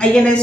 INS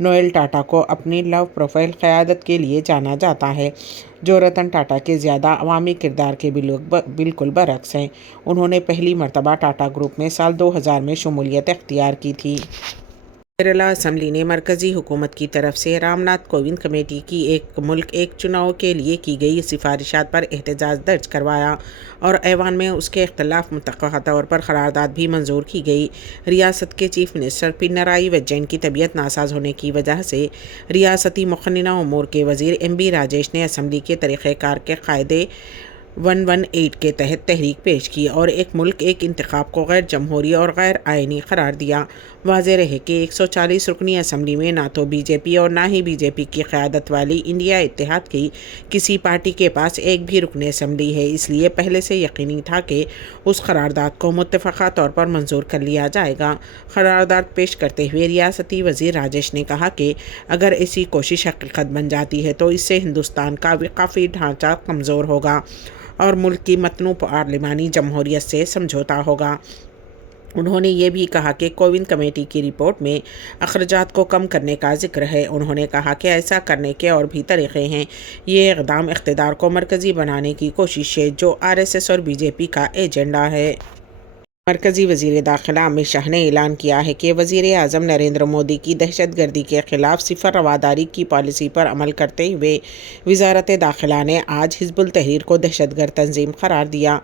Noel Tata کو اپنی low profile قیادت کے لیے جانا جاتا ہے، جو رتن ٹاٹا کے زیادہ عوامی کردار کے بالکل برعکس ہیں۔ انہوں نے پہلی مرتبہ ٹاٹا گروپ میں سال 2000 میں شمولیت اختیار کی تھی۔ کیرالہ اسمبلی نے مرکزی حکومت کی طرف سے رام ناتھ کووند کمیٹی کی ایک ملک ایک چناؤ کے لیے کی گئی سفارشات پر احتجاج درج کروایا اور ایوان میں اس کے خلاف متفقہ طور پر قرارداد بھی منظور کی گئی۔ ریاست کے چیف منسٹر پنرائی وجین کی طبیعت ناساز ہونے کی وجہ سے ریاستی مقننہ امور کے وزیر ایم بی راجیش نے اسمبلی کے طریقہ کار کے قاعدے 118 کے تحت تحریک پیش کی اور ایک ملک ایک انتخاب کو غیر جمہوری اور غیر آئینی قرار دیا۔ واضح رہے کہ 140 رکنی اسمبلی میں نہ تو بی جے پی اور نہ ہی بی جے پی کی قیادت والی انڈیا اتحاد کی کسی پارٹی کے پاس ایک بھی رکن اسمبلی ہے، اس لیے پہلے سے یقینی تھا کہ اس قرارداد کو متفقہ طور پر منظور کر لیا جائے گا۔ قرارداد پیش کرتے ہوئے ریاستی وزیر راجیش نے کہا کہ اگر ایسی کوشش حقیقت بن جاتی ہے تو اس سے ہندوستان کا وقافی ڈھانچہ کمزور ہوگا اور ملک کی متنوع پارلیمانی جمہوریت سے سمجھوتا ہوگا۔ انہوں نے یہ بھی کہا کہ کووند کمیٹی کی رپورٹ میں اخراجات کو کم کرنے کا ذکر ہے۔ انہوں نے کہا کہ ایسا کرنے کے اور بھی طریقے ہیں۔ یہ اقدام اقتدار کو مرکزی بنانے کی کوشش ہے، جو RSS اور بی جے پی کا ایجنڈا ہے۔ مرکزی وزیر داخلہ امت شاہ نے اعلان کیا ہے کہ وزیر اعظم نریندر مودی کی دہشت گردی کے خلاف صفر رواداری کی پالیسی پر عمل کرتے ہوئے وزارت داخلہ نے آج حزب التحریر کو دہشت گرد تنظیم قرار دیا۔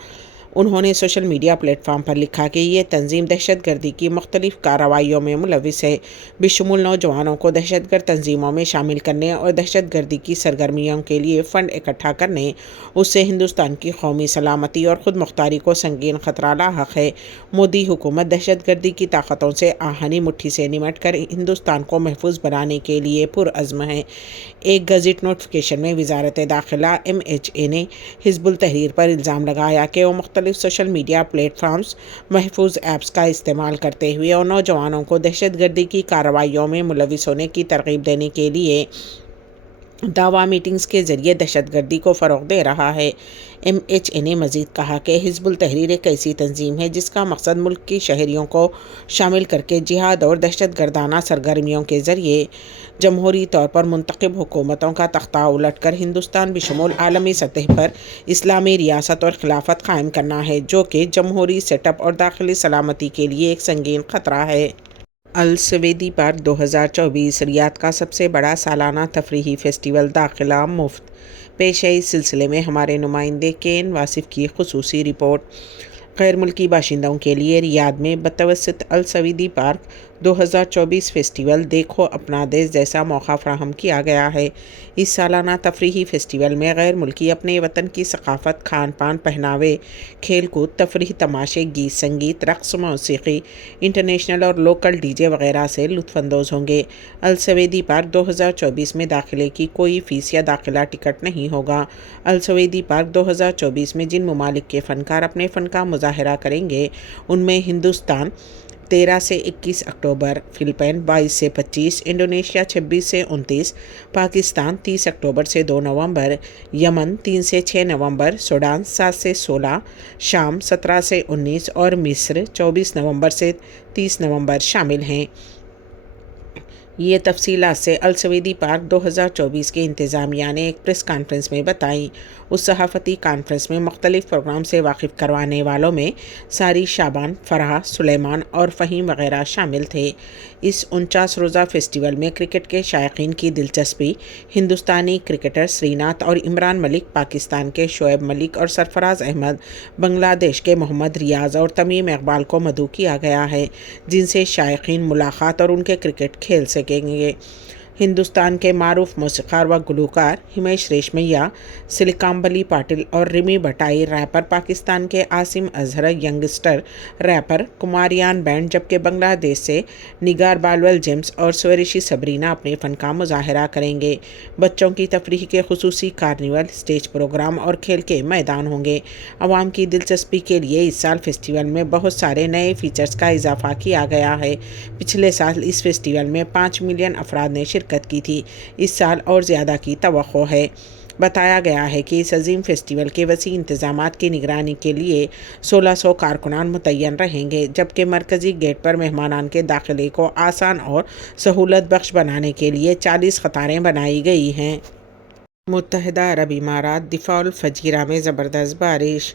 انہوں نے سوشل میڈیا پلیٹ فارم پر لکھا کہ یہ تنظیم دہشت گردی کی مختلف کارروائیوں میں ملوث ہے، بشمول نوجوانوں کو دہشت گرد تنظیموں میں شامل کرنے اور دہشت گردی کی سرگرمیوں کے لیے فنڈ اکٹھا کرنے۔ اس سے ہندوستان کی قومی سلامتی اور خود مختاری کو سنگین خطرہ لاحق ہے۔ مودی حکومت دہشت گردی کی طاقتوں سے آہنی مٹھی سے نمٹ کر ہندوستان کو محفوظ بنانے کے لیے پرعزم ہے۔ ایک گزٹ نوٹیفکیشن میں وزارت داخلہ MHA نے حزب التحریر پر الزام لگایا کہ وہ مختلف سوشل میڈیا پلیٹ فارمز، محفوظ ایپس کا استعمال کرتے ہوئے اور نوجوانوں کو دہشت گردی کی کارروائیوں میں ملوث ہونے کی ترغیب دینے کے لیے دعوی میٹنگز کے ذریعے دہشت گردی کو فروغ دے رہا ہے۔ MHA نے مزید کہا کہ حزب التحریر ایک ایسی تنظیم ہے جس کا مقصد ملک کی شہریوں کو شامل کر کے جہاد اور دہشت گردانہ سرگرمیوں کے ذریعے جمہوری طور پر منتخب حکومتوں کا تختہ الٹ کر ہندوستان بشمول عالمی سطح پر اسلامی ریاست اور خلافت قائم کرنا ہے، جو کہ جمہوری سیٹ اپ اور داخلی سلامتی کے لیے ایک سنگین خطرہ ہے۔ السویدی پارک 2024 ریاض کا سب سے بڑا سالانہ تفریحی فیسٹیول داخلہ مفت۔ پیش ہے اس سلسلے میں ہمارے نمائندے KN واصف کی خصوصی رپورٹ۔ غیر ملکی باشندوں کے لیے ریاض میں بتوسط السویدی پارک 2024 فیسٹیول دیکھو اپنا دیش جیسا موقع فراہم کیا گیا ہے۔ اس سالانہ تفریحی فیسٹیول میں غیر ملکی اپنے وطن کی ثقافت، کھان پان، پہناوے، کھیل کود، تفریح، تماشے، گیت سنگیت، رقص، موسیقی، انٹرنیشنل اور لوکل DJ وغیرہ سے لطف اندوز ہوں گے۔ السویدی پارک 2024 میں داخلے کی کوئی فیس یا داخلہ ٹکٹ نہیں ہوگا۔ السویدی پارک 2024 میں جن ممالک کے فنکار اپنے فن کا مظاہرہ کریں گے ان میں ہندوستان 13 سے 21 اکتوبر، فلپائن 22 سے 25، انڈونیشیا 26 سے 29، پاکستان 30 اکتوبر سے 2 نومبر، یمن 3 سے 6 نومبر، سوڈان 7 سے 16، شام 17 سے 19 اور مصر 24 نومبر سے 30 نومبر شامل ہیں۔ یہ تفصیلات سے السویدی پارک 2024 کے انتظامیہ نے ایک پریس کانفرنس میں بتائیں۔ اس صحافتی کانفرنس میں مختلف پروگرام سے واقف کروانے والوں میں ساری شعبان، فرح، سلیمان اور فہیم وغیرہ شامل تھے۔ اس 49 روزہ فیسٹیول میں کرکٹ کے شائقین کی دلچسپی، ہندوستانی کرکٹر سری ناتھ اور عمران ملک، پاکستان کے شعیب ملک اور سرفراز احمد، بنگلہ دیش کے محمد ریاض اور تمیم اقبال کو مدعو کیا گیا ہے، جن سے شائقین ملاقات اور ان کے کرکٹ کھیل سکیں گے۔ ہندوستان کے معروف موسیقار و گلوکار ہمیش ریشمیا، سلیکامبلی پاٹل اور رمی بھٹائی ریپر، پاکستان کے Asim Azhar youngster rapper, Khumariyaan band, جبکہ بنگلہ دیش سے نگار بالول جیمز اور سویریشی سبرینا اپنے فن کا مظاہرہ کریں گے۔ بچوں کی تفریح کے خصوصی کارنیول، اسٹیج پروگرام اور کھیل کے میدان ہوں گے۔ عوام کی دلچسپی کے لیے اس سال فیسٹیول میں بہت سارے نئے فیچرز کا اضافہ کیا گیا ہے۔ پچھلے سال اس فیسٹیول میں 5 ملین افراد نے شرکت کی تھی، اس سال اور زیادہ کی توقع ہے۔ بتایا گیا ہے کہ اس عظیم فیسٹیول کے وسیع انتظامات کی نگرانی کے لیے 1600 کارکنان متعین رہیں گے، جبکہ مرکزی گیٹ پر مہمانان کے داخلے کو آسان اور سہولت بخش بنانے کے لیے 40 قطاریں بنائی گئی ہیں۔ متحدہ عرب امارات دفاع الفجیرہ میں زبردست بارش۔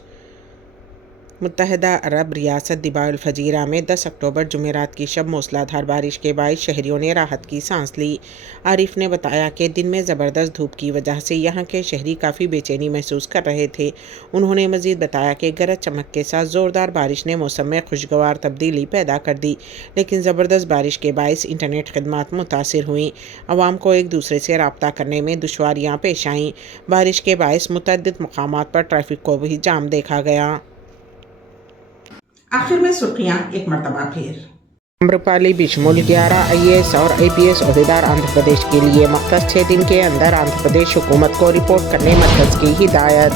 متحدہ عرب ریاست دبا الفجیرہ میں 10 اکتوبر جمعرات کی شب موسلادھار بارش کے باعث شہریوں نے راحت کی سانس لی۔ عارف نے بتایا کہ دن میں زبردست دھوپ کی وجہ سے یہاں کے شہری کافی بے چینی محسوس کر رہے تھے۔ انہوں نے مزید بتایا کہ گرج چمک کے ساتھ زوردار بارش نے موسم میں خوشگوار تبدیلی پیدا کر دی، لیکن زبردست بارش کے باعث انٹرنیٹ خدمات متاثر ہوئیں۔ عوام کو ایک دوسرے سے رابطہ کرنے میں دشواریاں پیش آئیں۔ بارش کے باعث متعدد مقامات پر ٹریفک کو بھی جام دیکھا گیا۔ آخر میں سرخیاں ایک مرتبہ پھر۔ امرپالی بشمول 11 IAS اور IPS عہدیدار آندھرا پردیش کے لیے مختص 6 دن کے اندر آندھرا پردیش حکومت کو رپورٹ کرنے مرکز کی ہدایت۔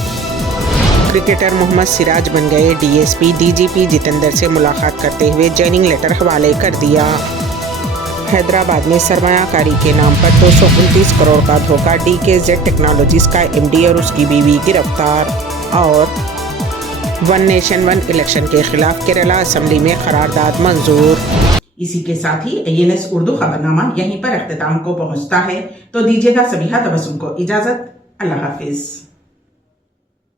کرکٹر محمد سراج بن گئے DSP، DGP جتیندر سے ملاقات کرتے ہوئے جوائننگ لیٹر حوالے کر دیا۔ حیدرآباد میں سرمایہ کاری کے نام پر 229 کروڑ کا دھوکہ، DKZ ٹیکنالوجیز کا MD اور اس کی بیوی گرفتار۔ اور ون نیشن ون الیکشن کے خلاف کیرلا اسمبلی میں قرارداد منظور۔ اسی کے ساتھ ہی ANS اردو خبرنامہ یہیں پر اختتام کو پہنچتا ہے، تو دیجیے گا سبیحہ تبسم کو اجازت۔ اللہ حافظ۔